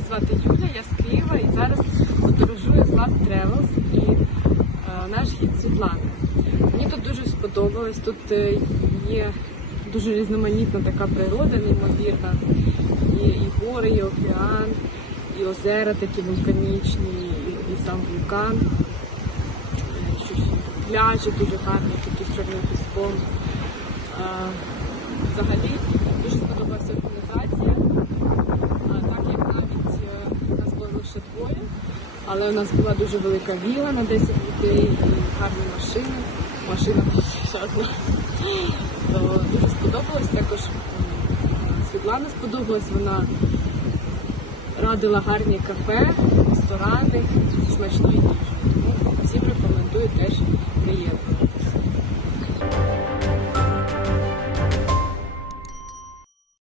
звати Юля, я з Києва і зараз подорожую з Lab Travels і е, наш гід Світлана. Мені тут дуже сподобалось. Тут е, є дуже різноманітна така природа, неймовірна. Є і гори, і океан, і озера такі вулканічні, і, і сам вулкан. Що ще? Пляжі дуже гарні, такі з чорним піском. Е, Взагалі але у нас була дуже велика віла на 10 людей і гарні машини. Машина. То дуже сподобалось. Також Світлана сподобалась, вона радила гарні кафе, ресторани зі